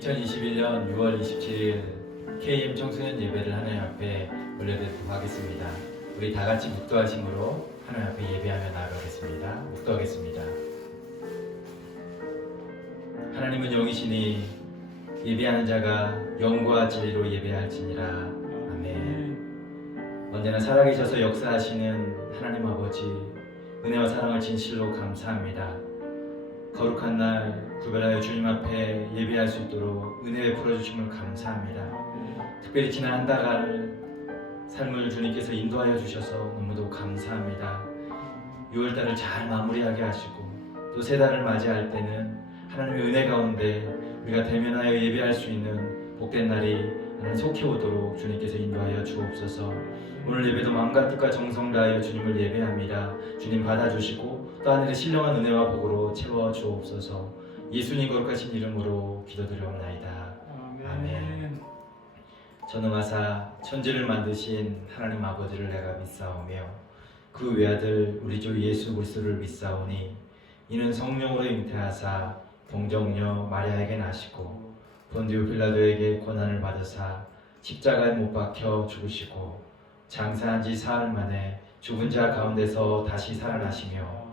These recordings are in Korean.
2021년 6월 27일 KM 청소년 예배를 하나님 앞에 올려드리도록 하겠습니다. 우리 다 같이 묵도하심으로 하나님 앞에 예배하며 나아가겠습니다. 묵도하겠습니다. 하나님은 영이시니 예배하는 자가 영과 진리로 예배할지니라. 아멘. 언제나 살아계셔서 역사하시는 하나님 아버지, 은혜와 사랑을 진실로 감사합니다. 거룩한 날 구별하여 주님 앞에 예배할 수 있도록 은혜 베풀어 주심을 감사합니다. 특별히 지난 한 달간을 삶을 주님께서 인도하여 주셔서 너무도 감사합니다. 6월달을 잘 마무리하게 하시고 또 새 달을 맞이할 때는 하나님의 은혜 가운데 우리가 대면하여 예배할 수 있는 복된 날이 하나님 속히 오도록 주님께서 인도하여 주옵소서. 오늘 예배도 마음과 뜻과 정성 다하여 주님을 예배합니다. 주님 받아주시고 또 하늘의 신령한 은혜와 복으로 채워 주옵소서. 예수님 거룩하신 이름으로 기도드려옵나이다. 아멘. 전능하사 천지를 만드신 하나님 아버지를 내가 믿사오며 그 외아들 우리 주 예수 그리스도를 믿사오니 이는 성령으로 잉태하사 동정녀 마리아에게 나시고 본디오 빌라도에게 고난을 받으사 십자가에 못 박혀 죽으시고 장사한 지 사흘 만에 죽은 자 가운데서 다시 살아나시며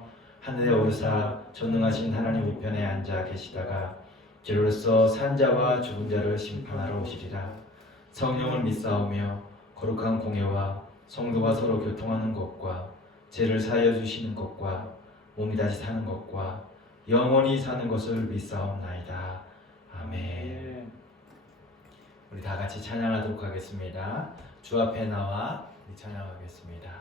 하늘에 오르사 전능하신 하나님 우편에 앉아 계시다가 저로서 산 자와 죽은 자를 심판하러 오시리라. 성령을 믿사오며 거룩한 공예와 성도가 서로 교통하는 것과 죄를 사하여 주시는 것과 몸이 다시 사는 것과 영원히 사는 것을 믿사옵나이다. 아멘. 우리 다 같이 찬양하도록 하겠습니다. 주 앞에 나와 우리 찬양하겠습니다.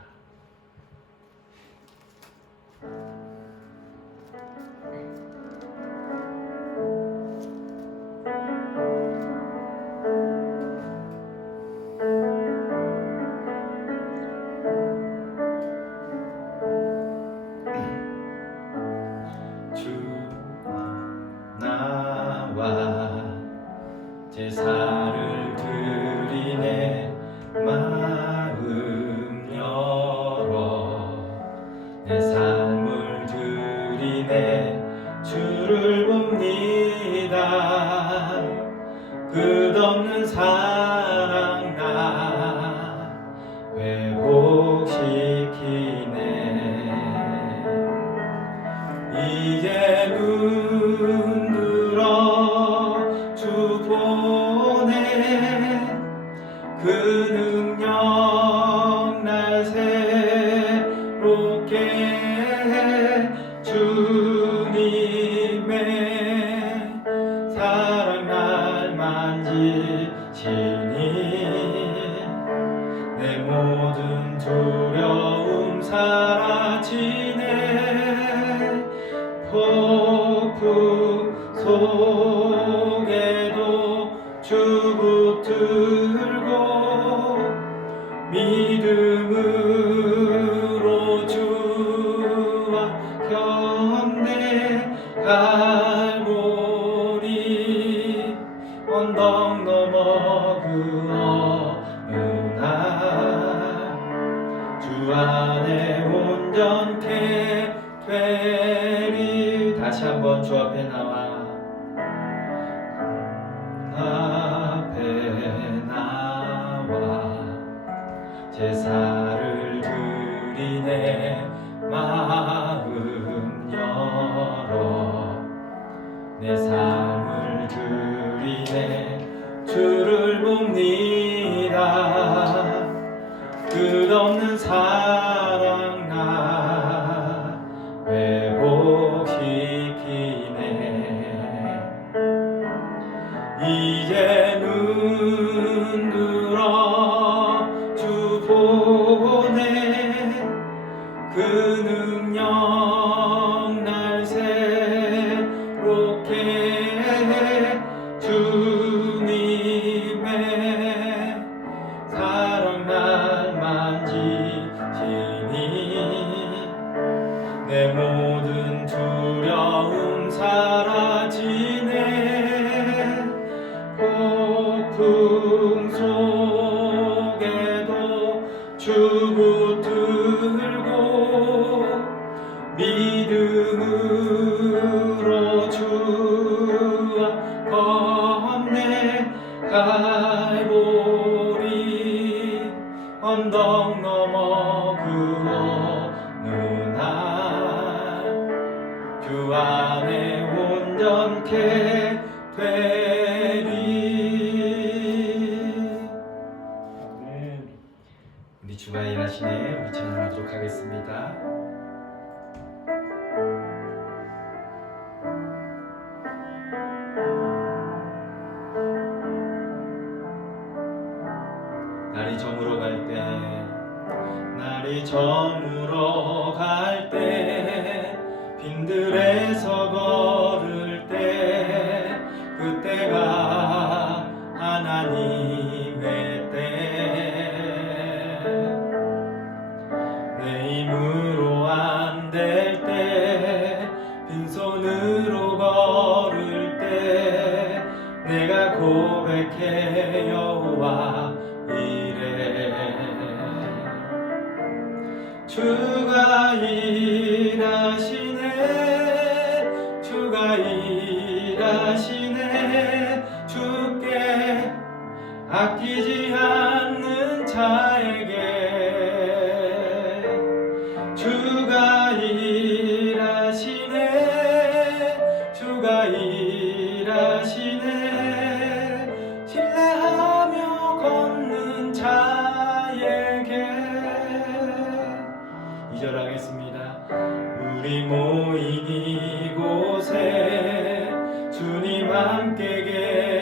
제사를 드리네 마음 열어 내 삶을 드리네 주를 봅니다. 끝없는 사랑 나 회복시키네. 이제 눈 들어 주 보내 그 능력 날 새롭게 해. 주님의 사랑 날 만지시니 내 모든 두려움 사라지네. 폭풍 속에도 주 붙들고 믿음으로 주와 견내. 갈보리 언덕 넘어 그 어느 날 주 안에 온전케 되리. 다시 한번 주 앞에 나와 제사를 드리네 마음 열어 내 삶을 드리네 주를 봅니다. 끝없는 사랑 나 회복시키네. 주 안에 온전케 되리. 아멘. 우리 주가 일하시네 우리 찬양하도록 하겠습니다. 날이 저물어 갈 때, 날이 저물어 갈 때, 빈들에서 걸을 때, 그때가 하나님의 때. 내 힘으로 안 될 때, 빈손으로 걸을 때, 내가 고백해 여호와 이래. 주가 일하시네, 주가 일하시네. 주께 아끼지 않는 자에게 주가 일하시네, 주가 일하시네. 신뢰하며 걷는 자에게. 2절 하겠습니다. 우리 모인 이곳에 주님 함께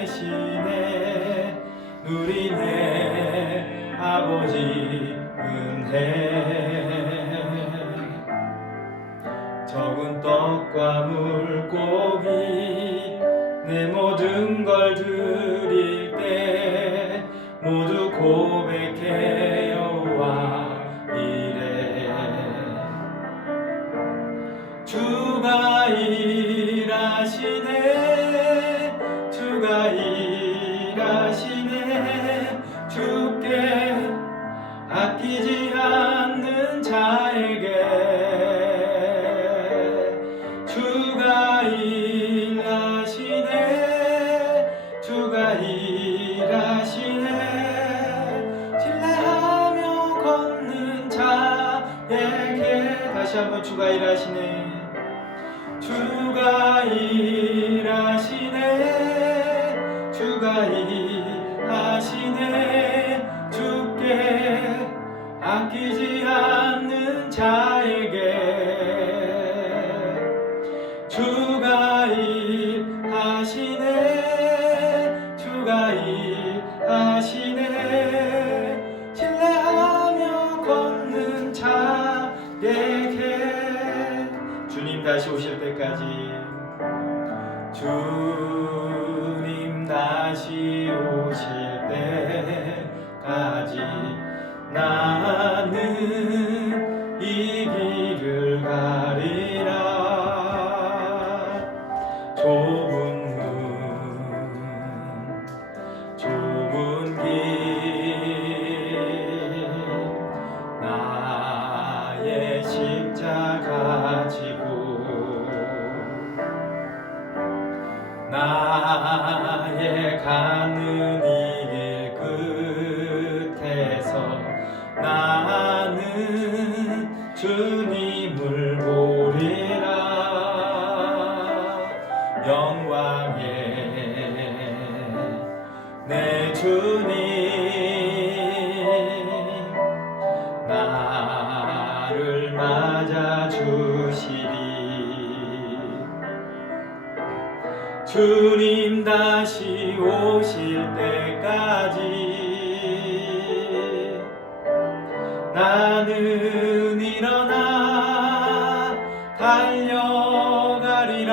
계시네. 누리네 아버지 은혜. 적은 떡과 물고기 내 모든 걸 드릴 때 모두 고백해 여호와 이래. 주가 일하시네, 주가 일하시네. 주께 아끼지 않는 자에게 주가 일하시네, 주가 일하시네. 신뢰하며 걷는 자에게. 다시 한번 주가 일하시네, 주가 일하시네, 주가 일하시네. 주께 아끼지 않는 자에게 주가 일하시네, 주가 일하시네. 신뢰하며 걷는 자에게. 주님 다시 오실 때까지, 주님 다시 오실 때까지 나는 이 길을 가리라. 좁은 문, 좁은 길, 나의 십자가 지고 나의 가는 이 길 끝에서 나는 주님을 보리라. 영광의 내 주님 나를 맞아 주시리. 주님 다시 오실 때까지 나는 일어나 달려가리라.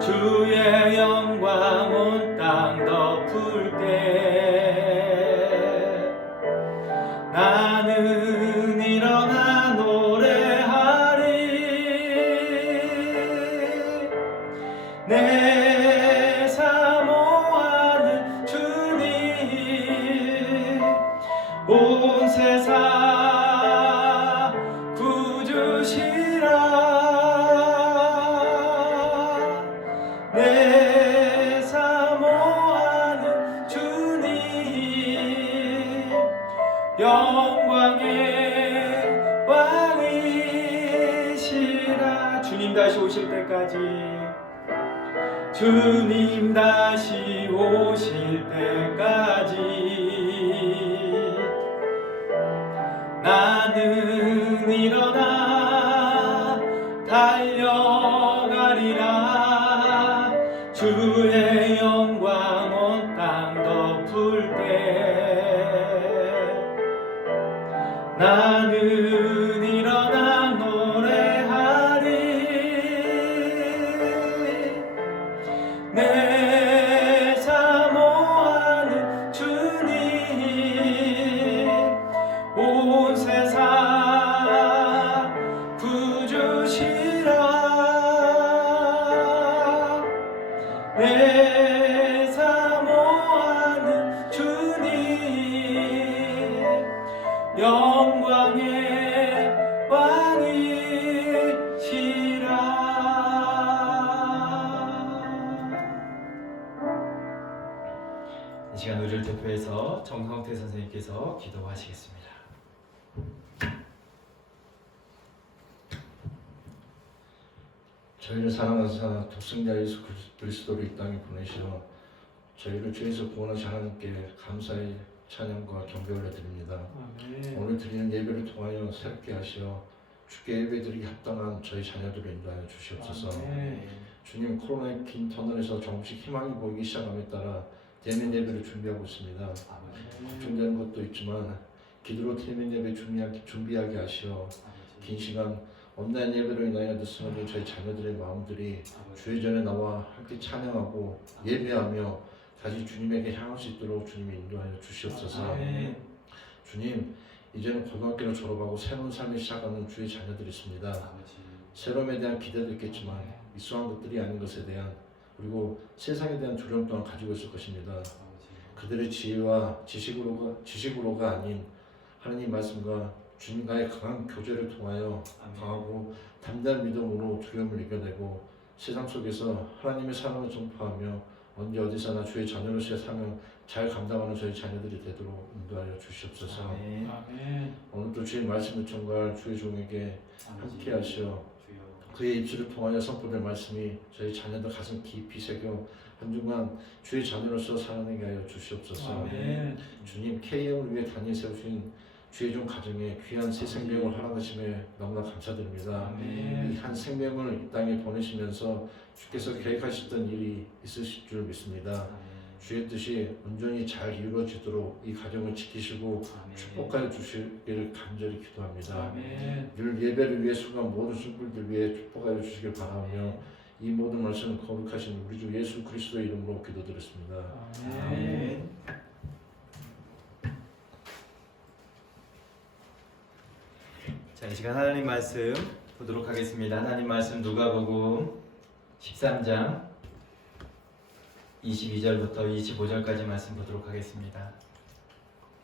주의 영광 온 땅 덮을 때 나는 일어나 노래하리. 내 사모하는 주님 온 세상 구주시라. 주님 다시 오실 때까지, 주님 다시 오실 때까지 나는 일어나 달려가리라. 주의 영광 온 땅 덮을 때 나는 일어나 노래하리. 내 사모하는 주님 온 세상 구주시라. 내 사모하는 주님 영광의 왕이시라. 이 시간 우리를 대표해서 정성태 선생님께서 기도하시겠습니다. 저희를 사랑하사 독생자 예수 그리스도를 이 땅에 보내시어 저희를 죄에서 구원하신 하나님께 감사의 찬양과 경배 올려드립니다. 아멘. 오늘 드리는 예배를 통하여 새롭게 하시어 주께 예배드리기 합당한 저희 자녀들을 인도하여 주시옵소서. 아멘. 주님, 코로나의 긴 터널에서 조금씩 희망이 보이기 시작함에 따라 대면 예배를 준비하고 있습니다. 걱정되는 것도 있지만 기도로 대면 예배 준비하게 하시어 긴 시간 온라인 예배로 인하여 늦어진 저희 자녀들의 마음들이 주의 전에 나와 함께 찬양하고 예배하며 다시 주님에게 향할 수 있도록 주님이 인도하여 주시옵소서. 아멘. 주님, 이제는 고등학교를 졸업하고 새로운 삶을 시작하는 주의 자녀들이 있습니다. 새로움에 대한 기대도 있겠지만 이수한 것들이 아닌 것에 대한, 그리고 세상에 대한 두려움 또한 가지고 있을 것입니다. 그들의 지혜와 지식으로가 아닌 하나님 말씀과 주님과의 강한 교제를 통하여 강하고 담대한 믿음으로 두려움을 이겨내고 세상 속에서 하나님의 사랑을 전파하며 언제 어디서나 주의 자녀로서의 사명 잘 감당하는 저희 자녀들이 되도록 인도하여 주시옵소서. 아멘. 아멘. 오늘도 주의 말씀을 전가할 주의 종에게 함께 하시어 그의 입술을 통하여 선포될 말씀이 저희 자녀들 가슴 깊이 새겨 한중간 주의 자녀로서 살아내게 하여 주시옵소서. 아멘. 주님, KM을 위해 단위 세우신 주의 종 가정에 귀한 새 생명을 허락하심에 너무나 감사드립니다. 아멘. 이 한 생명을 이 땅에 보내시면서 주께서 계획하셨던 일이 있으실 줄 믿습니다. 주의 뜻이 온전히 잘 이루어지도록 이 가정을 지키시고 축복하여 주시기를 간절히 기도합니다. 아멘. 늘 예배를 위해 수고한 모든 신불들 위해 축복하여 주시길 바라며 이 모든 말씀을 거룩하신 우리 주 예수 그리스도의 이름으로 기도드렸습니다. 아멘. 자, 이 시간 하나님 말씀 보도록 하겠습니다. 하나님 말씀 누가복음 13장 22절부터 25절까지 말씀 보도록 하겠습니다.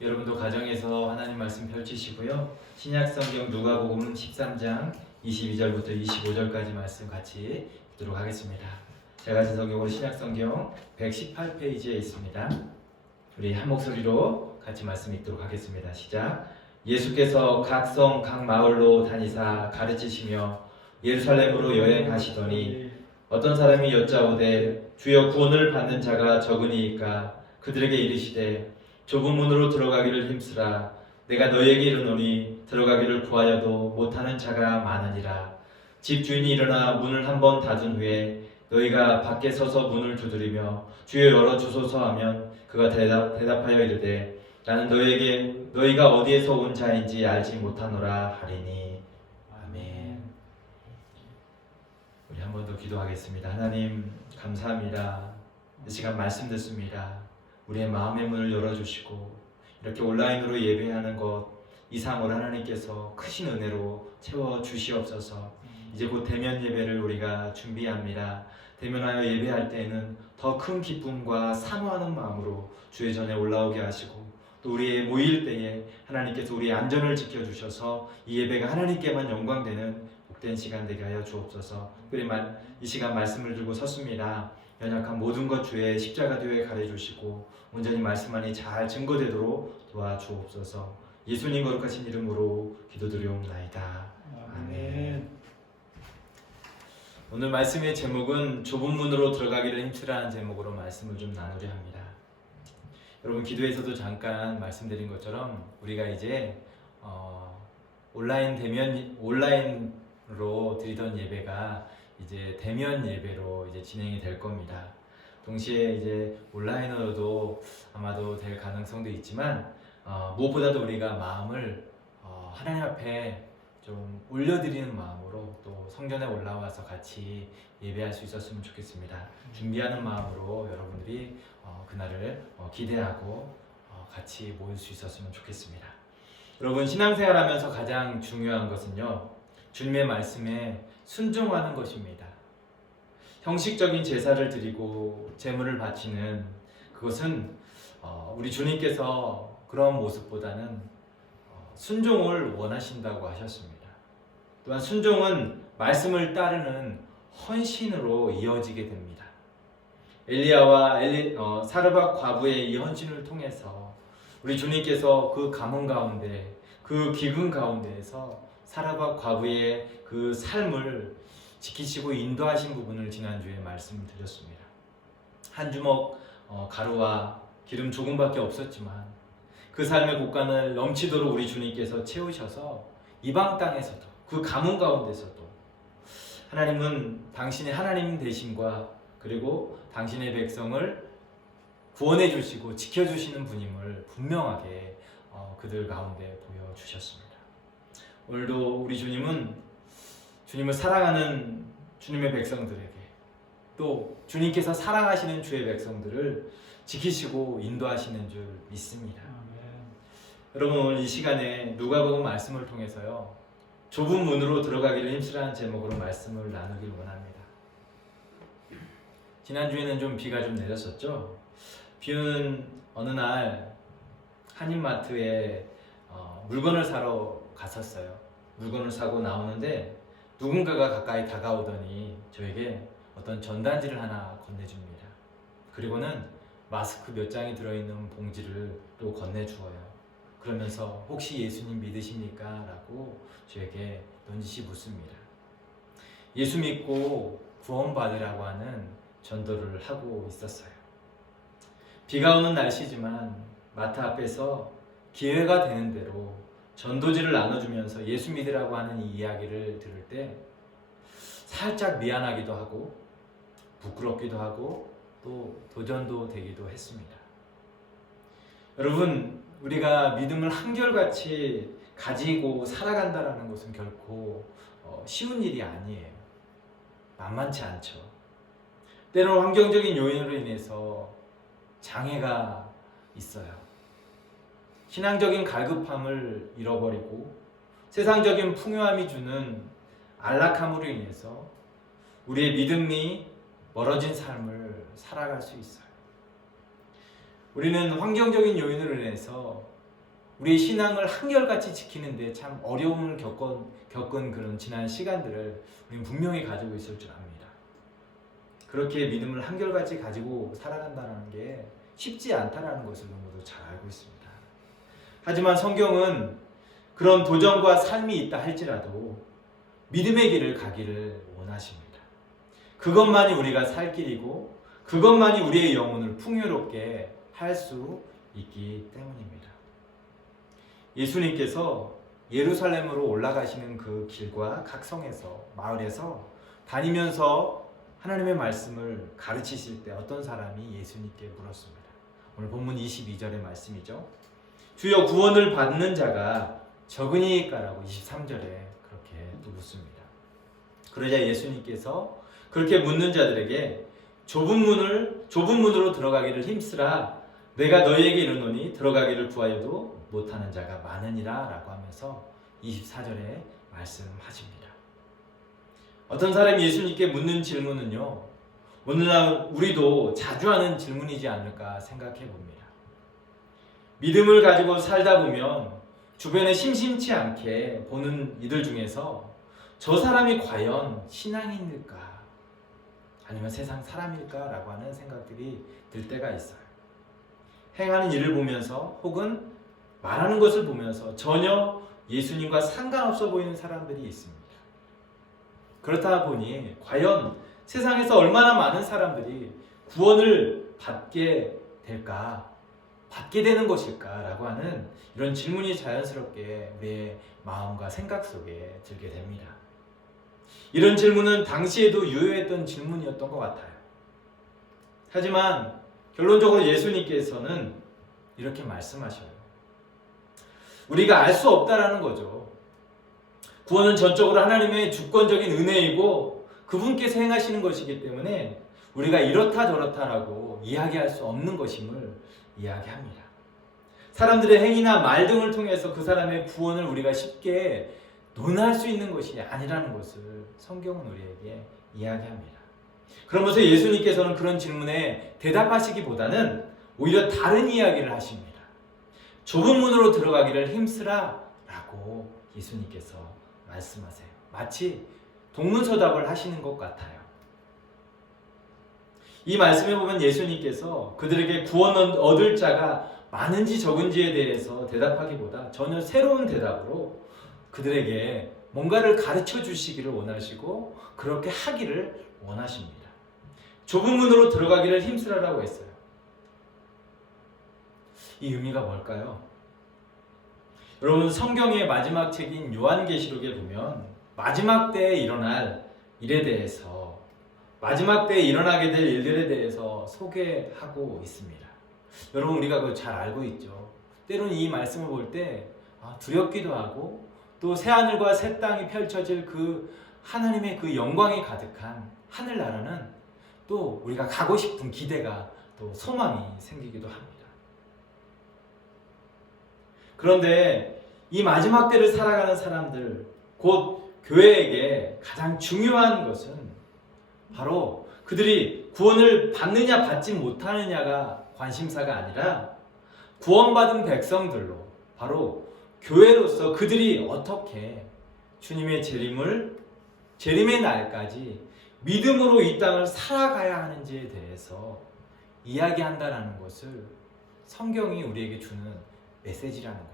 여러분도 가정에서 하나님 말씀 펼치시고요. 신약성경 누가복음 13장 22절부터 25절까지 말씀 같이 보도록 하겠습니다. 제가 가진 성경으로 신약성경 118페이지에 있습니다. 우리 한 목소리로 같이 말씀 읽도록 하겠습니다. 시작. 예수께서 각 성 각 마을로 다니사 가르치시며 예루살렘으로 여행하시더니 어떤 사람이 여짜오되 주여 구원을 받는 자가 적으니이까 그들에게 이르시되 좁은 문으로 들어가기를 힘쓰라. 내가 너희에게 이르노니 들어가기를 구하여도 못하는 자가 많으니라. 집주인이 일어나 문을 한번 닫은 후에 너희가 밖에 서서 문을 두드리며 주여 열어주소서 하면 그가 대답하여 이르되 나는 너희가 어디에서 온 자인지 알지 못하노라 하리니. 아멘. 우리 한 번 더 기도하겠습니다. 하나님 감사합니다. 이 시간 말씀 듣습니다. 우리의 마음의 문을 열어주시고 이렇게 온라인으로 예배하는 것 이상으로 하나님께서 크신 은혜로 채워주시옵소서. 이제 곧 대면 예배를 우리가 준비합니다. 대면하여 예배할 때에는 더 큰 기쁨과 사모하는 마음으로 주의 전에 올라오게 하시고 또 우리의 모일 때에 하나님께서 우리의 안전을 지켜주셔서 이 예배가 하나님께만 영광되는 복된 시간 되게 하여 주옵소서. 그리고 이 시간 말씀을 들고 섰습니다. 연약한 모든 것 주의 십자가 뒤에 가려주시고 온전히 말씀 안이 잘 증거되도록 도와주옵소서. 예수님 거룩하신 이름으로 기도드리옵나이다. 아멘. 오늘 말씀의 제목은 좁은 문으로 들어가기를 힘쓰라는 제목으로 말씀을 좀 나누려 합니다. 여러분, 기도에서도 잠깐 말씀드린 것처럼 우리가 이제 온라인으로 드리던 예배가 이제 대면 예배로 이제 진행이 될 겁니다. 동시에 이제 온라인으로도 아마도 될 가능성도 있지만 무엇보다도 우리가 마음을 하나님 앞에 좀 올려드리는 마음으로 또 성전에 올라와서 같이 예배할 수 있었으면 좋겠습니다. 준비하는 마음으로 여러분들이 그날을 기대하고 같이 모일 수 있었으면 좋겠습니다. 여러분, 신앙생활하면서 가장 중요한 것은요, 주님의 말씀에 순종하는 것입니다. 형식적인 제사를 드리고 제물을 바치는 그것은 우리 주님께서 그런 모습보다는 순종을 원하신다고 하셨습니다. 또한 순종은 말씀을 따르는 헌신으로 이어지게 됩니다. 엘리야와 사르밧 과부의 이 헌신을 통해서 우리 주님께서 그 가뭄 가운데, 그 기근 가운데에서 사르밧 과부의 그 삶을 지키시고 인도하신 부분을 지난주에 말씀드렸습니다. 한 주먹 가루와 기름 조금밖에 없었지만 그 삶의 곳간을 넘치도록 우리 주님께서 채우셔서 이방 땅에서도, 그 가뭄 가운데서도 하나님은 당신의 하나님 되심과 그리고 당신의 백성을 구원해 주시고 지켜주시는 분임을 분명하게 그들 가운데 보여주셨습니다. 오늘도 우리 주님은 주님을 사랑하는 주님의 백성들에게, 또 주님께서 사랑하시는 주의 백성들을 지키시고 인도하시는 줄 믿습니다. 여러분, 오늘 이 시간에 누가복음 말씀을 통해서요, 좁은 문으로 들어가기를 힘쓰라는 제목으로 말씀을 나누길 원합니다. 지난주에는 좀 비가 좀 내렸었죠. 비 오는 어느 날 한인마트에 물건을 사러 갔었어요. 물건을 사고 나오는데 누군가가 가까이 다가오더니 저에게 어떤 전단지를 하나 건네줍니다. 그리고는 마스크 몇 장이 들어있는 봉지를 또 건네주어요. 그러면서 혹시 예수님 믿으십니까? 라고 저에게 넌지시 묻습니다. 예수 믿고 구원받으라고 하는 전도를 하고 있었어요. 비가 오는 날씨지만 마트 앞에서 기회가 되는 대로 전도지를 나눠주면서 예수 믿으라고 하는 이 이야기를 들을 때 살짝 미안하기도 하고 부끄럽기도 하고 또 도전도 되기도 했습니다. 여러분, 우리가 믿음을 한결같이 가지고 살아간다는 것은 결코 쉬운 일이 아니에요. 만만치 않죠. 때로는 환경적인 요인으로 인해서 장애가 있어요. 신앙적인 갈급함을 잃어버리고 세상적인 풍요함이 주는 안락함으로 인해서 우리의 믿음이 멀어진 삶을 살아갈 수 있어요. 우리는 환경적인 요인으로 인해서 우리의 신앙을 한결같이 지키는데 참 어려움을 겪은 그런 지난 시간들을 우리는 분명히 가지고 있을 줄 압니다. 그렇게 믿음을 한결같이 가지고 살아간다는 게 쉽지 않다는 것을 모두 잘 알고 있습니다. 하지만 성경은 그런 도전과 삶이 있다 할지라도 믿음의 길을 가기를 원하십니다. 그것만이 우리가 살 길이고 그것만이 우리의 영혼을 풍요롭게 할 수 있기 때문입니다. 예수님께서 예루살렘으로 올라가시는 그 길과 각 성에서, 마을에서 다니면서 하나님의 말씀을 가르치실 때 어떤 사람이 예수님께 물었습니다. 오늘 본문 22절의 말씀이죠. 주여, 구원을 받는 자가 적으니까라고 23절에 그렇게 또 묻습니다. 그러자 예수님께서 그렇게 묻는 자들에게 좁은 문으로 들어가기를 힘쓰라. 내가 너희에게 이르노니 들어가기를 구하여도 못하는 자가 많으니라 라고 하면서 24절에 말씀하십니다. 어떤 사람이 예수님께 묻는 질문은요, 오늘날 우리도 자주 하는 질문이지 않을까 생각해 봅니다. 믿음을 가지고 살다 보면 주변에 심심치 않게 보는 이들 중에서 저 사람이 과연 신앙인일까? 아니면 세상 사람일까? 라고 하는 생각들이 들 때가 있어요. 행하는 일을 보면서 혹은 말하는 것을 보면서 전혀 예수님과 상관없어 보이는 사람들이 있습니다. 그렇다 보니 과연 세상에서 얼마나 많은 사람들이 구원을 받게 될까? 받게 되는 것일까라고 하는 이런 질문이 자연스럽게 우리의 마음과 생각 속에 들게 됩니다. 이런 질문은 당시에도 유효했던 질문이었던 것 같아요. 하지만 결론적으로 예수님께서는 이렇게 말씀하셔요. 우리가 알 수 없다라는 거죠. 구원은 전적으로 하나님의 주권적인 은혜이고 그분께서 행하시는 것이기 때문에 우리가 이렇다 저렇다라고 이야기할 수 없는 것임을 이야기합니다. 사람들의 행위나 말 등을 통해서 그 사람의 구원을 우리가 쉽게 논할 수 있는 것이 아니라는 것을 성경은 우리에게 이야기합니다. 그러면서 예수님께서는 그런 질문에 대답하시기보다는 오히려 다른 이야기를 하십니다. 좁은 문으로 들어가기를 힘쓰라 라고 예수님께서 말씀하세요. 마치 동문서답을 하시는 것 같아요. 이 말씀에 보면 예수님께서 그들에게 구원 얻을 자가 많은지 적은지에 대해서 대답하기보다 전혀 새로운 대답으로 그들에게 뭔가를 가르쳐 주시기를 원하시고 그렇게 하기를 원하십니다. 좁은 문으로 들어가기를 힘쓰라라고 했어요. 이 의미가 뭘까요? 여러분, 성경의 마지막 책인 요한계시록에 보면 마지막 때에 일어날 일에 대해서, 마지막 때에 일어나게 될 일들에 대해서 소개하고 있습니다. 여러분, 우리가 그걸 잘 알고 있죠. 때로는 이 말씀을 볼 때 두렵기도 하고 또 새하늘과 새 땅이 펼쳐질 그 하나님의 그 영광이 가득한 하늘나라는 또 우리가 가고 싶은 기대가 또 소망이 생기기도 합니다. 그런데 이 마지막 때를 살아가는 사람들, 곧 교회에게 가장 중요한 것은 바로 그들이 구원을 받느냐 받지 못하느냐가 관심사가 아니라 구원받은 백성들로, 바로 교회로서 그들이 어떻게 주님의 재림의 날까지 믿음으로 이 땅을 살아가야 하는지에 대해서 이야기한다라는 것을 성경이 우리에게 주는 메시지라는 거예요.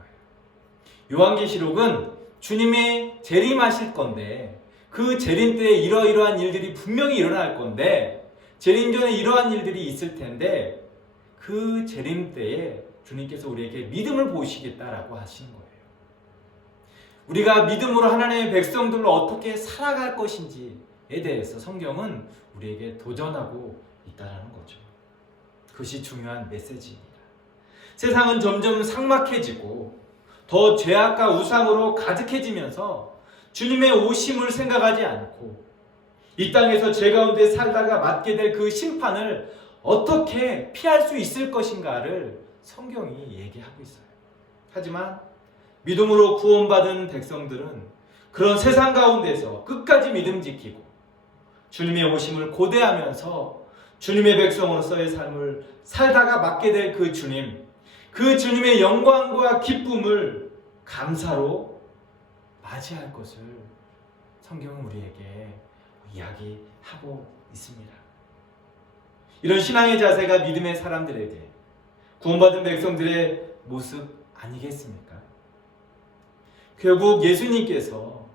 요한계시록은 주님의 재림하실 건데 그 재림 때에 이러이러한 일들이 분명히 일어날 건데 재림 전에 이러한 일들이 있을 텐데 그 재림 때에 주님께서 우리에게 믿음을 보이시겠다라고 하시는 거예요. 우리가 믿음으로 하나님의 백성들로 어떻게 살아갈 것인지에 대해서 성경은 우리에게 도전하고 있다는 거죠. 그것이 중요한 메시지입니다. 세상은 점점 삭막해지고 더 죄악과 우상으로 가득해지면서 주님의 오심을 생각하지 않고 이 땅에서 죄 가운데 살다가 맞게 될 그 심판을 어떻게 피할 수 있을 것인가를 성경이 얘기하고 있어요. 하지만 믿음으로 구원받은 백성들은 그런 세상 가운데서 끝까지 믿음 지키고 주님의 오심을 고대하면서 주님의 백성으로서의 삶을 살다가 맞게 될 그 주님, 그 주님의 영광과 기쁨을 감사로 맞이할 것을 성경은 우리에게 이야기하고 있습니다. 이런 신앙의 자세가 믿음의 사람들에게, 구원받은 백성들의 모습 아니겠습니까? 결국 예수님께서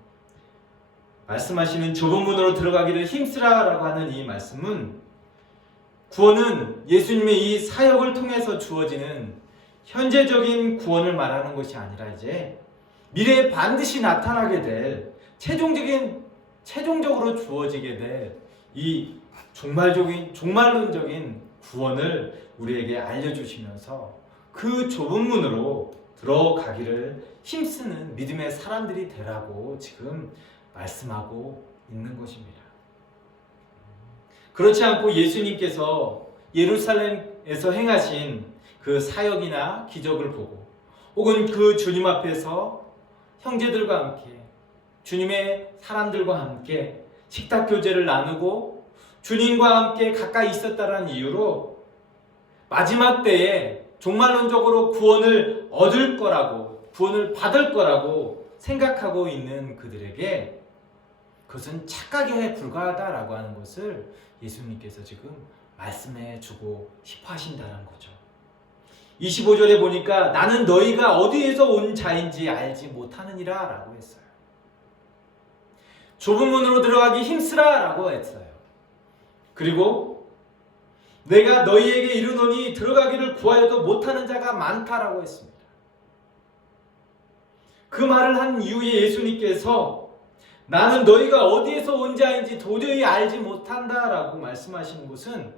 말씀하시는 좁은 문으로 들어가기를 힘쓰라라고 하는 이 말씀은 구원은 예수님의 이 사역을 통해서 주어지는 현재적인 구원을 말하는 것이 아니라 이제 미래에 반드시 나타나게 될 최종적으로 주어지게 될 이 종말론적인 구원을 우리에게 알려주시면서 그 좁은 문으로 들어가기를 힘쓰는 믿음의 사람들이 되라고 지금 말씀하고 있는 것입니다. 그렇지 않고 예수님께서 예루살렘에서 행하신 그 사역이나 기적을 보고 혹은 그 주님 앞에서 형제들과 함께 주님의 사람들과 함께 식탁 교제를 나누고 주님과 함께 가까이 있었다는 이유로 마지막 때에 종말론적으로 구원을 얻을 거라고, 구원을 받을 거라고 생각하고 있는 그들에게 그것은 착각에 불과하다라고 하는 것을 예수님께서 지금 말씀해 주고 싶어 하신다는 거죠. 25절에 보니까 나는 너희가 어디에서 온 자인지 알지 못하느니라 라고 했어요. 좁은 문으로 들어가기 힘쓰라라고 했어요. 그리고 내가 너희에게 이르노니 들어가기를 구하여도 못하는 자가 많다라고 했습니다. 그 말을 한 이후에 예수님께서 나는 너희가 어디에서 온 자인지 도저히 알지 못한다라고 말씀하시는 것은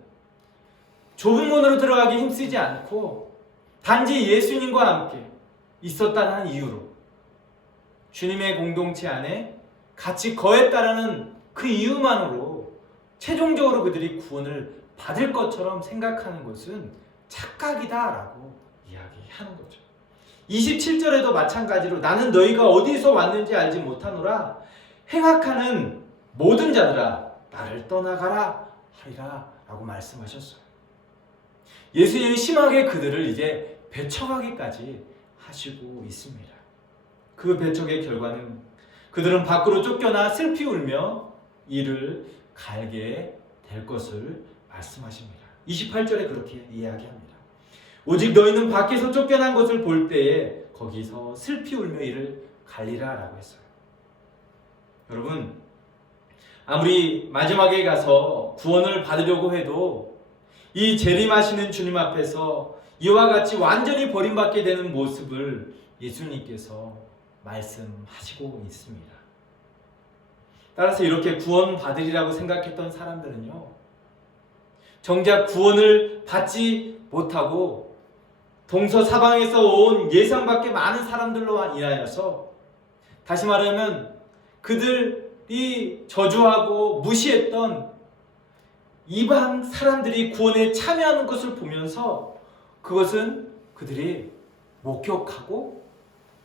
좁은 문으로 들어가기 힘쓰지 않고 단지 예수님과 함께 있었다는 이유로 주님의 공동체 안에 같이 거했다라는 그 이유만으로 최종적으로 그들이 구원을 받을 것처럼 생각하는 것은 착각이다라고 이야기하는 거죠. 27절에도 마찬가지로 나는 너희가 어디서 왔는지 알지 못하노라 행악하는 모든 자들아 나를 떠나가라 하리라 라고 말씀하셨어요. 예수님이 심하게 그들을 이제 배척하기까지 하시고 있습니다. 그 배척의 결과는 그들은 밖으로 쫓겨나 슬피 울며 이를 갈게 될 것을 말씀하십니다. 28절에 그렇게 이야기합니다. 오직 너희는 밖에서 쫓겨난 것을 볼 때에 거기서 슬피 울며 이를 갈리라 라고 했어요. 여러분, 아무리 마지막에 가서 구원을 받으려고 해도 이 재림하시는 주님 앞에서 이와 같이 완전히 버림받게 되는 모습을 예수님께서 말씀하시고 있습니다. 따라서 이렇게 구원받으리라고 생각했던 사람들은요, 정작 구원을 받지 못하고 동서사방에서 온 예상 밖의 많은 사람들로 인하여서, 다시 말하면 그들이 저주하고 무시했던 이방 사람들이 구원에 참여하는 것을 보면서 그것은 그들이 목격하고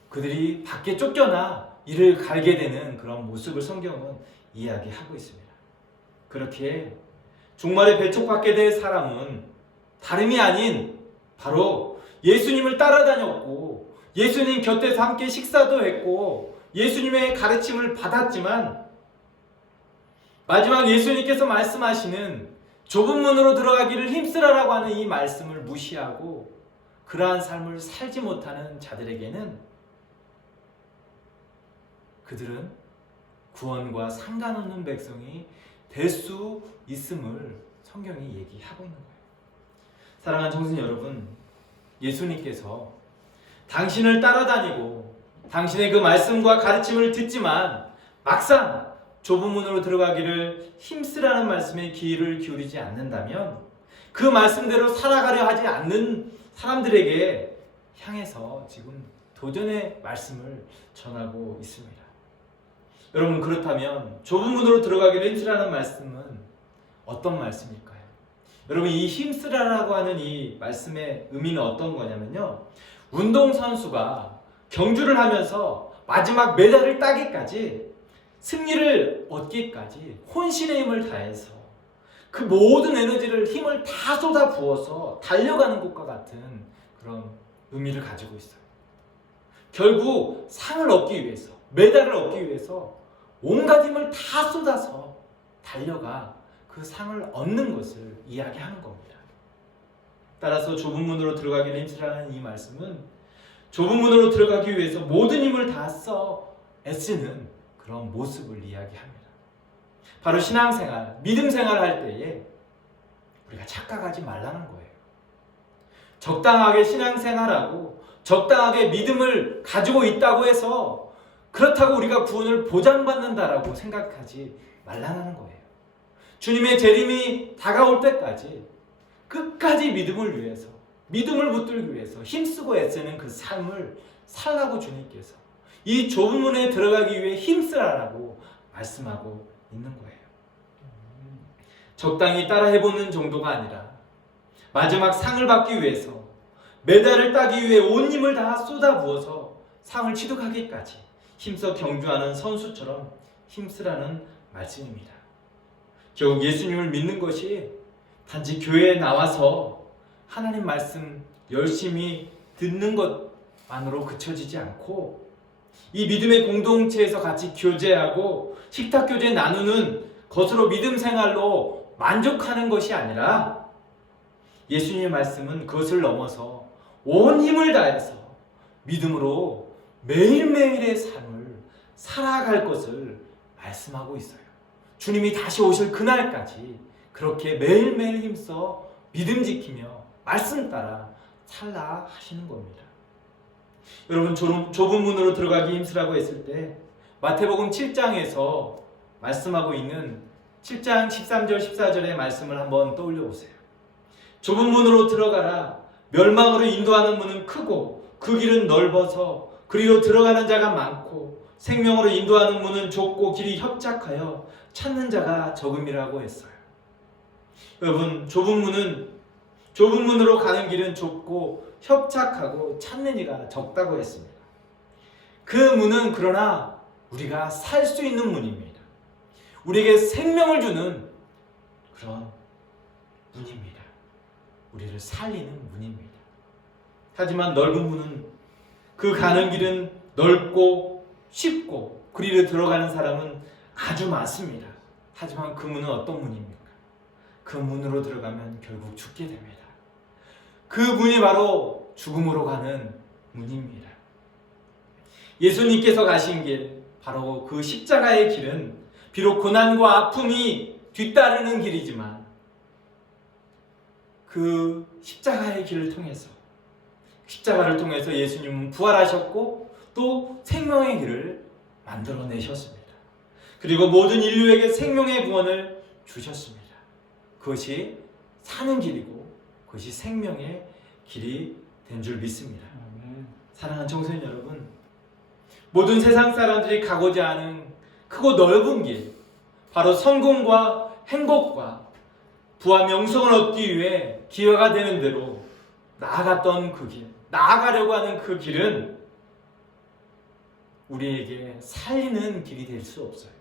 그들이 밖에 쫓겨나 이를 갈게 되는 그런 모습을 성경은 이야기하고 있습니다. 그렇게 종말에 배척받게 될 사람은 다름이 아닌 바로 예수님을 따라다녔고 예수님 곁에서 함께 식사도 했고 예수님의 가르침을 받았지만 마지막 예수님께서 말씀하시는 좁은 문으로 들어가기를 힘쓰라라고 하는 이 말씀을 무시하고 그러한 삶을 살지 못하는 자들에게는 그들은 구원과 상관없는 백성이 될 수 있음을 성경이 얘기하고 있는 거예요. 사랑하는 청소년 여러분, 예수님께서 당신을 따라다니고 당신의 그 말씀과 가르침을 듣지만 막상 좁은 문으로 들어가기를 힘쓰라는 말씀에 귀를 기울이지 않는다면 그 말씀대로 살아가려 하지 않는 사람들에게 향해서 지금 도전의 말씀을 전하고 있습니다. 여러분, 그렇다면 좁은 문으로 들어가기를 힘쓰라는 말씀은 어떤 말씀일까요? 여러분, 이 힘쓰라라고 하는 이 말씀의 의미는 어떤 거냐면요, 운동선수가 경주를 하면서 마지막 메달을 따기까지 승리를 얻기까지 혼신의 힘을 다해서 그 모든 에너지를 힘을 다 쏟아 부어서 달려가는 것과 같은 그런 의미를 가지고 있어요. 결국 상을 얻기 위해서, 메달을 얻기 위해서 온갖 힘을 다 쏟아서 달려가 그 상을 얻는 것을 이야기하는 겁니다. 따라서 좁은 문으로 들어가기를 힘쓰라는 이 말씀은 좁은 문으로 들어가기 위해서 모든 힘을 다 써 애쓰는 그런 모습을 이야기합니다. 바로 신앙생활, 믿음생활을 할 때에 우리가 착각하지 말라는 거예요. 적당하게 신앙생활하고 적당하게 믿음을 가지고 있다고 해서 그렇다고 우리가 구원을 보장받는다라고 생각하지 말라는 거예요. 주님의 재림이 다가올 때까지 끝까지 믿음을 위해서, 믿음을 붙들기 위해서 힘쓰고 애쓰는 그 삶을 살라고 주님께서 이 좁은 문에 들어가기 위해 힘쓰라라고 말씀하고 있는 거예요. 적당히 따라해보는 정도가 아니라 마지막 상을 받기 위해서, 메달을 따기 위해 온 힘을 다 쏟아부어서 상을 취득하기까지 힘써 경주하는 선수처럼 힘쓰라는 말씀입니다. 결국 예수님을 믿는 것이 단지 교회에 나와서 하나님 말씀 열심히 듣는 것만으로 그쳐지지 않고 이 믿음의 공동체에서 같이 교제하고 식탁 교제 나누는 것으로 믿음 생활로 만족하는 것이 아니라 예수님의 말씀은 그것을 넘어서 온 힘을 다해서 믿음으로 매일매일의 삶을 살아갈 것을 말씀하고 있어요. 주님이 다시 오실 그날까지 그렇게 매일매일 힘써 믿음 지키며 말씀 따라 살라 하시는 겁니다. 여러분, 좁은 문으로 들어가기 힘쓰라고 했을 때 마태복음 7장에서 말씀하고 있는 7장 13절 14절의 말씀을 한번 떠올려 보세요. 좁은 문으로 들어가라. 멸망으로 인도하는 문은 크고 그 길은 넓어서 그리로 들어가는 자가 많고 생명으로 인도하는 문은 좁고 길이 협착하여 찾는 자가 적음이라고 했어요. 여러분, 좁은 문으로 가는 길은 좁고 협착하고 찾는 이가 적다고 했습니다. 그 문은 그러나 우리가 살 수 있는 문입니다. 우리에게 생명을 주는 그런 문입니다. 우리를 살리는 문입니다. 하지만 넓은 문은, 그 가는 길은 넓고 쉽고 그리로 들어가는 사람은 아주 많습니다. 하지만 그 문은 어떤 문입니까? 그 문으로 들어가면 결국 죽게 됩니다. 그 문이 바로 죽음으로 가는 문입니다. 예수님께서 가신 길, 바로 그 십자가의 길은 비록 고난과 아픔이 뒤따르는 길이지만 그 십자가의 길을 통해서, 십자가를 통해서 예수님은 부활하셨고 또 생명의 길을 만들어내셨습니다. 그리고 모든 인류에게 생명의 구원을 주셨습니다. 그것이 사는 길이고 그것이 생명의 길이 된 줄 믿습니다. 사랑하는 청소년 여러분, 모든 세상 사람들이 가고자 하는 크고 넓은 길, 바로 성공과 행복과 부와 명성을 얻기 위해 기회가 되는 대로 나아갔던 그 길, 나아가려고 하는 그 길은 우리에게 살리는 길이 될 수 없어요.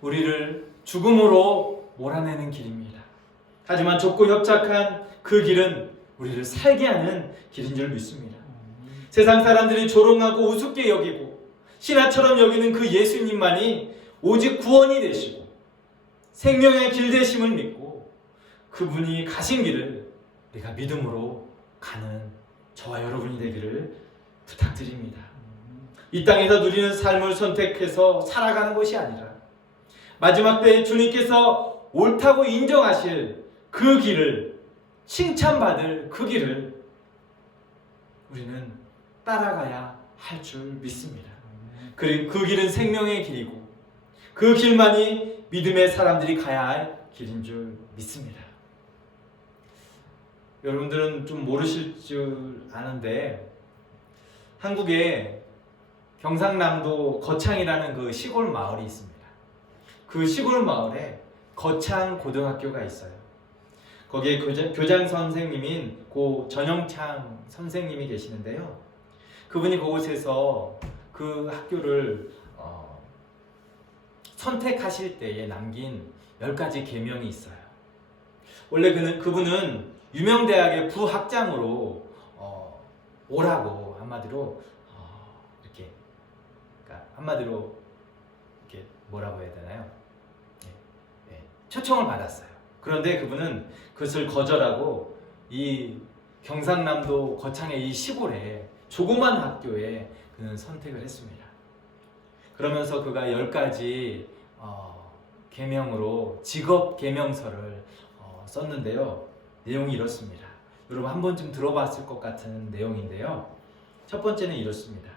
우리를 죽음으로 몰아내는 길입니다. 하지만 좁고 협착한 그 길은 우리를 살게 하는 길인 줄 믿습니다. 세상 사람들이 조롱하고 우습게 여기고 신하처럼 여기는 그 예수님만이 오직 구원이 되시고 생명의 길 되심을 믿고 그분이 가신 길을 우리가 믿음으로 가는 저와 여러분이 되기를 부탁드립니다. 이 땅에서 누리는 삶을 선택해서 살아가는 것이 아니라 마지막 때에 주님께서 옳다고 인정하실 그 길을, 칭찬받을 그 길을 우리는 따라가야 할 줄 믿습니다. 그리고 그 길은 생명의 길이고 그 길만이 믿음의 사람들이 가야 할 길인 줄 믿습니다. 여러분들은 좀 모르실 줄 아는데 한국에 경상남도 거창이라는 그 시골 마을이 있습니다. 그 시골 마을에 거창 고등학교가 있어요. 거기에 교장 선생님인 고 전영창 선생님이 계시는데요. 그분이 그곳에서 그 학교를 선택하실 때에 남긴 10가지 계명이 있어요. 원래 그분은 유명 대학의 부학장으로 오라고 한마디로 이렇게, 그러니까 한마디로 이렇게 뭐라고 해야 되나요? 초청을 받았어요. 그런데 그분은 그것을 거절하고 이 경상남도 거창의 이 시골에 조그만 학교에 그는 선택을 했습니다. 그러면서 그가 10가지 계명으로 직업 계명서를 썼는데요. 내용이 이렇습니다. 여러분 한 번쯤 들어봤을 것 같은 내용인데요. 첫 번째는 이렇습니다.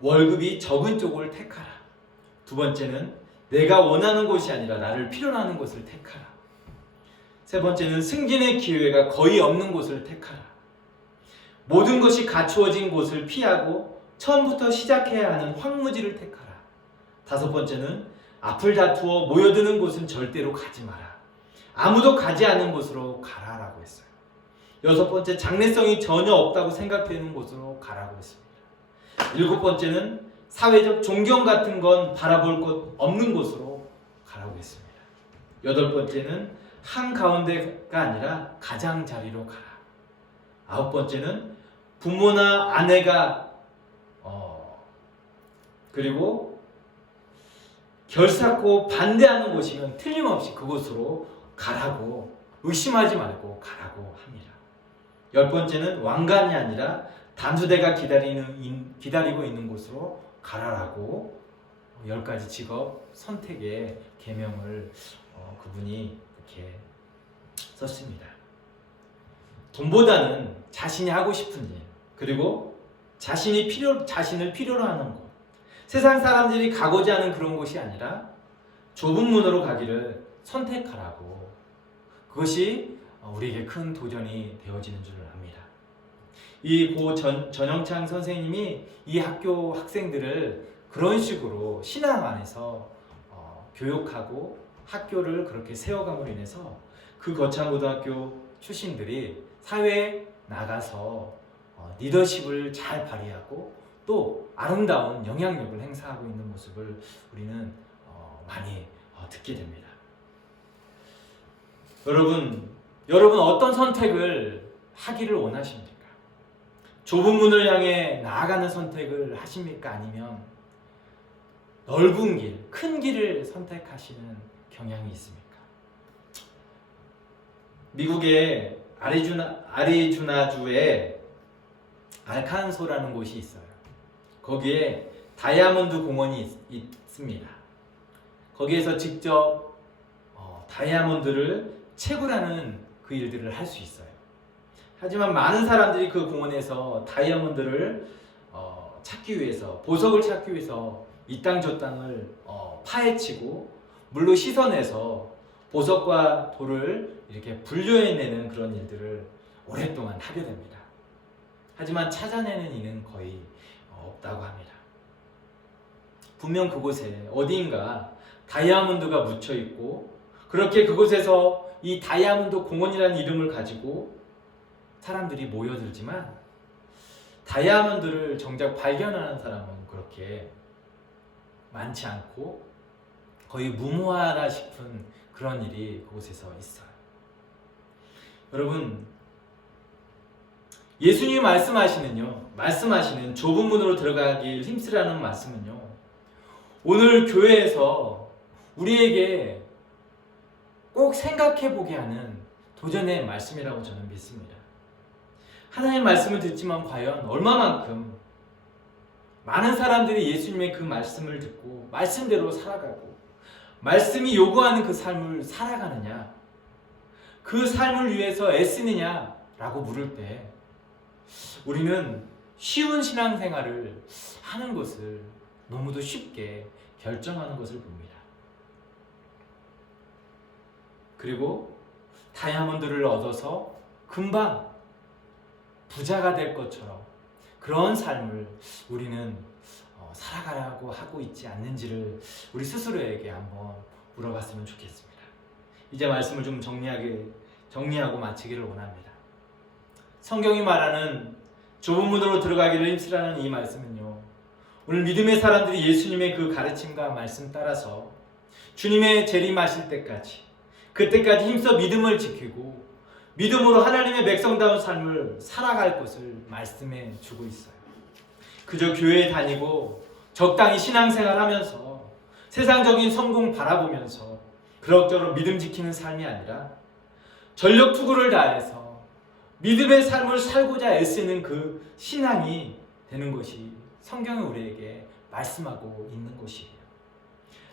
월급이 적은 쪽을 택하라. 두 번째는 내가 원하는 곳이 아니라 나를 필요로 하는 곳을 택하라. 세 번째는 승진의 기회가 거의 없는 곳을 택하라. 모든 것이 갖추어진 곳을 피하고 처음부터 시작해야 하는 황무지를 택하라. 다섯 번째는 앞을 다투어 모여드는 곳은 절대로 가지 마라. 아무도 가지 않는 곳으로 가라라고 했어요. 여섯 번째, 장래성이 전혀 없다고 생각되는 곳으로 가라고 했습니다. 일곱 번째는 사회적 존경 같은 건 바라볼 것 없는 곳으로 가라고 했습니다. 여덟 번째는 한가운데가 아니라 가장자리로 가라. 아홉 번째는 부모나 아내가 그리고 결사코 반대하는 곳이면 틀림없이 그곳으로 가라고, 의심하지 말고 가라고 합니다. 열 번째는 왕관이 아니라 단수대가 기다리고 있는 곳으로 가라라고 10가지 직업 선택의 계명을 그분이 이렇게 썼습니다. 돈보다는 자신이 하고 싶은 일, 그리고 자신을 필요로 하는 곳, 세상 사람들이 가고자 하는 그런 곳이 아니라 좁은 문으로 가기를 선택하라고, 그것이 우리에게 큰 도전이 되어지는 줄 압니다. 이 고 전영창 선생님이 이 학교 학생들을 그런 식으로 신앙 안에서 교육하고 학교를 그렇게 세워감으로 인해서 그 거창고등학교 출신들이 사회에 나가서 리더십을 잘 발휘하고 또 아름다운 영향력을 행사하고 있는 모습을 우리는 많이 듣게 됩니다. 여러분 어떤 선택을 하기를 원하십니까? 좁은 문을 향해 나아가는 선택을 하십니까? 아니면 넓은 길, 큰 길을 선택하시는 경향이 있습니까? 미국의 아리조나주에 알칸소라는 곳이 있어요. 거기에 다이아몬드 공원이 있습니다. 거기에서 직접 다이아몬드를 채굴하는 그 일들을 할 수 있어요. 하지만 많은 사람들이 그 공원에서 다이아몬드를 찾기 위해서, 보석을 찾기 위해서 이 땅 저 땅을 파헤치고 물로 씻어내서 보석과 돌을 이렇게 분류해내는 그런 일들을 오랫동안 하게 됩니다. 하지만 찾아내는 이는 거의 없다고 합니다. 분명 그곳에 어디인가 다이아몬드가 묻혀 있고, 그렇게 그곳에서 이 다이아몬드 공원이라는 이름을 가지고 사람들이 모여들지만 다이아몬드를 정작 발견하는 사람은 그렇게 많지 않고 거의 무모하다 싶은 그런 일이 그곳에서 있어요. 여러분, 예수님이 말씀하시는 좁은 문으로 들어가길 힘쓰라는 말씀은요, 오늘 교회에서 우리에게 꼭 생각해 보게 하는 도전의 말씀이라고 저는 믿습니다. 하나님의 말씀을 듣지만 과연 얼마만큼 많은 사람들이 예수님의 그 말씀을 듣고 말씀대로 살아가고 말씀이 요구하는 그 삶을 살아가느냐, 그 삶을 위해서 애쓰느냐라고 물을 때 우리는 쉬운 신앙생활을 하는 것을 너무도 쉽게 결정하는 것을 봅니다. 그리고 다이아몬드를 얻어서 금방 부자가 될 것처럼 그런 삶을 우리는 살아가려고 하고 있지 않는지를 우리 스스로에게 한번 물어봤으면 좋겠습니다. 이제 말씀을 좀 정리하고 마치기를 원합니다. 성경이 말하는 좁은 문으로 들어가기를 힘쓰라는 이 말씀은요, 오늘 믿음의 사람들이 예수님의 그 가르침과 말씀 따라서 주님의 재림하실 때까지, 그때까지 힘써 믿음을 지키고 믿음으로 하나님의 백성다운 삶을 살아갈 것을 말씀해 주고 있어요. 그저 교회에 다니고 적당히 신앙생활하면서 세상적인 성공 바라보면서 그럭저럭 믿음 지키는 삶이 아니라 전력 투구를 다해서 믿음의 삶을 살고자 애쓰는 그 신앙이 되는 것이 성경이 우리에게 말씀하고 있는 것이에요.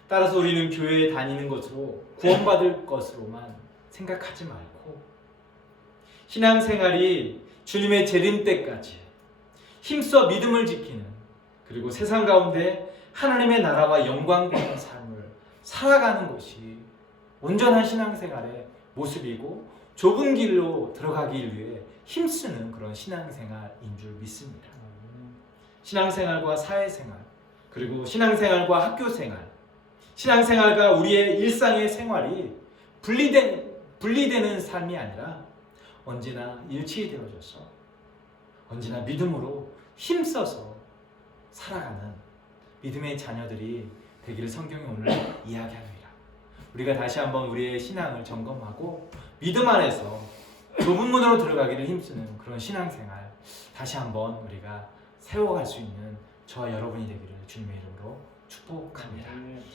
따라서 우리는 교회에 다니는 것으로 구원받을 것으로만 생각하지 말고 신앙생활이 주님의 재림 때까지 힘써 믿음을 지키는, 그리고 세상 가운데 하나님의 나라와 영광 받는 삶을 살아가는 것이 온전한 신앙생활의 모습이고 좁은 길로 들어가기 위해 힘쓰는 그런 신앙생활인 줄 믿습니다. 신앙생활과 사회생활, 그리고 신앙생활과 학교생활, 신앙생활과 우리의 일상의 생활이 분리되는 삶이 아니라 언제나 일치되어져서 언제나 믿음으로 힘써서 살아가는 믿음의 자녀들이 되기를 성경이 오늘 이야기합니다. 우리가 다시 한번 우리의 신앙을 점검하고 믿음 안에서 좁은 문으로 들어가기를 힘쓰는 그런 신앙생활 다시 한번 우리가 세워갈 수 있는 저와 여러분이 되기를 주님의 이름으로 축복합니다.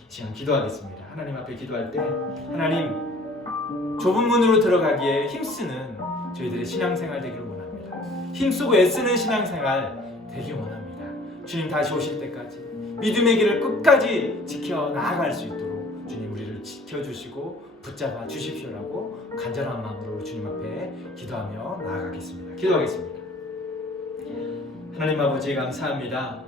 지금 기도하겠습니다. 하나님 앞에 기도할 때 하나님, 좁은 문으로 들어가기에 힘쓰는 저희들의 신앙생활 되기를 원합니다. 힘쓰고 애쓰는 신앙생활 되길 원합니다. 주님 다시 오실 때까지 믿음의 길을 끝까지 지켜 나아갈 수 있도록 주님 우리를 지켜주시고 붙잡아 주십시오라고 간절한 마음으로 주님 앞에 기도하며 나아가겠습니다. 기도하겠습니다. 하나님 아버지 감사합니다.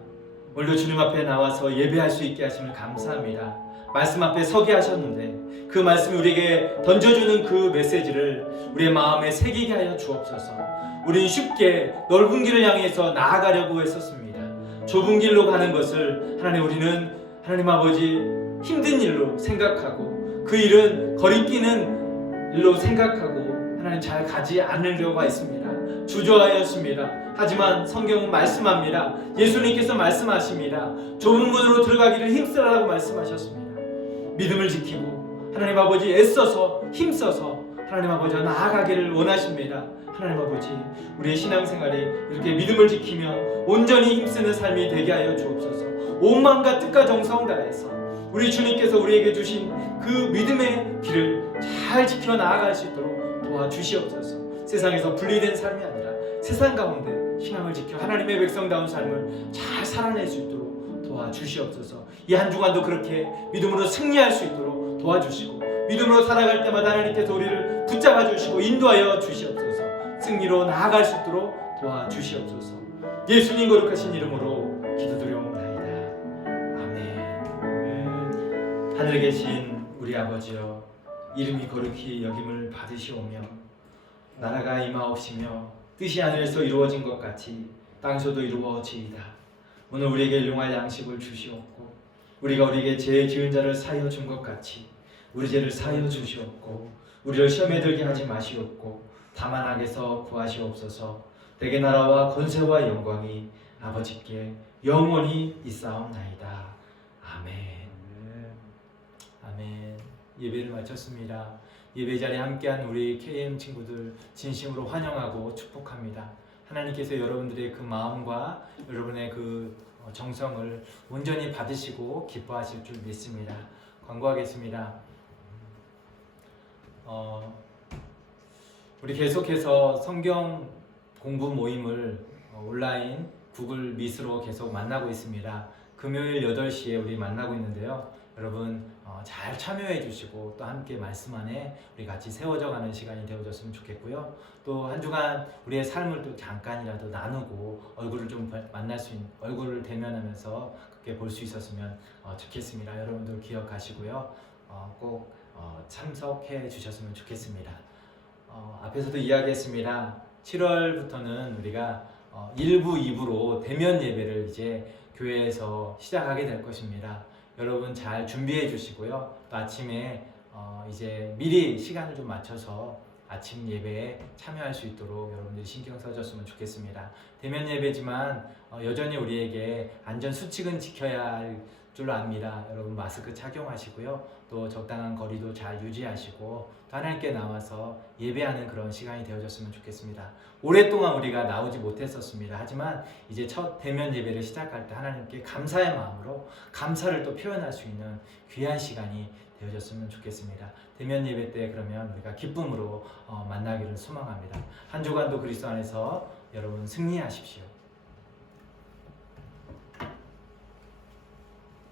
오늘도 주님 앞에 나와서 예배할 수 있게 하심을 감사합니다. 말씀 앞에 서게 하셨는데 그 말씀이 우리에게 던져주는 그 메시지를 우리의 마음에 새기게 하여 주옵소서. 우리는 쉽게 넓은 길을 향해서 나아가려고 했었습니다. 좁은 길로 가는 것을 우리는 하나님 아버지 힘든 일로 생각하고 그 일은 거리끼는 일로 생각하고 하나님 잘 가지 않으려고 했습니다. 주저하였습니다. 하지만 성경은 말씀합니다. 예수님께서 말씀하십니다. 좁은 문으로 들어가기를 힘쓰라고 말씀하셨습니다. 믿음을 지키고 하나님 아버지 애써서 힘써서 하나님 아버지와 나아가기를 원하십니다. 하나님 아버지 우리의 신앙생활이 이렇게 믿음을 지키며 온전히 힘쓰는 삶이 되게 하여 주옵소서. 온 마음과 뜻과 정성 다해서 우리 주님께서 우리에게 주신 그 믿음의 길을 잘 지켜 나아갈 수 있도록 도와주시옵소서. 세상에서 분리된 삶이 아니라 세상 가운데 신앙을 지켜 하나님의 백성다운 삶을 잘 살아낼 수 있도록 도와주시옵소서. 이 한 주간도 그렇게 믿음으로 승리할 수 있도록 도와주시고 믿음으로 살아갈 때마다 하나님께서 우리를 붙잡아 주시고 인도하여 주시옵소서. 승리로 나아갈 수 있도록 도와주시옵소서. 예수님 거룩하신 이름으로 기도드려옵나이다. 아멘. 하늘에 계신 우리 아버지여, 이름이 거룩히 여김을 받으시오며 나라가 임하옵시며 뜻이 하늘에서 이루어진 것 같이 땅에서도 이루어지이다. 오늘 우리에게 일용할 양식을 주시옵고 우리가 우리에게 죄 지은 자를 사하여 준 것 같이 우리 죄를 사하여 주시옵고 우리를 시험에 들게 하지 마시옵고 다만 악에서 구하시옵소서. 대개 나라와 권세와 영광이 아버지께 영원히 있사옵나이다. 아멘. 아멘. 예배를 마쳤습니다. 예배 자리에 함께한 우리 KM 친구들 진심으로 환영하고 축복합니다. 하나님께서 여러분들의 그 마음과 여러분의 그 정성을 온전히 받으시고 기뻐하실 줄 믿습니다. 광고하겠습니다. 우리 계속해서 성경 공부 모임을 온라인 구글 미트로 계속 만나고 있습니다. 금요일 8시에 우리 만나고 있는데요. 여러분 잘 참여해 주시고 또 함께 말씀 안에 우리 같이 세워져 가는 시간이 되어졌으면 좋겠고요. 또 한 주간 우리의 삶을 또 잠깐이라도 나누고 얼굴을 좀 만날 수 있는, 얼굴을 대면하면서 그렇게 볼 수 있었으면 좋겠습니다. 여러분들 기억하시고요. 꼭 참석해 주셨으면 좋겠습니다. 앞에서도 이야기했습니다. 7월부터는 우리가 1부, 2부로 대면 예배를 이제 교회에서 시작하게 될 것입니다. 여러분 잘 준비해 주시고요. 또 아침에 이제 미리 시간을 좀 맞춰서 아침 예배에 참여할 수 있도록 여러분들이 신경 써줬으면 좋겠습니다. 대면 예배지만 여전히 우리에게 안전 수칙은 지켜야 할 줄 압니다. 여러분 마스크 착용하시고요. 또 적당한 거리도 잘 유지하시고 또 하나님께 나와서 예배하는 그런 시간이 되어졌으면 좋겠습니다. 오랫동안 우리가 나오지 못했었습니다. 하지만 이제 첫 대면 예배를 시작할 때 하나님께 감사의 마음으로 감사를 또 표현할 수 있는 귀한 시간이 되어졌으면 좋겠습니다. 대면 예배 때 그러면 우리가 기쁨으로 만나기를 소망합니다. 한 주간도 그리스도 안에서 여러분 승리하십시오.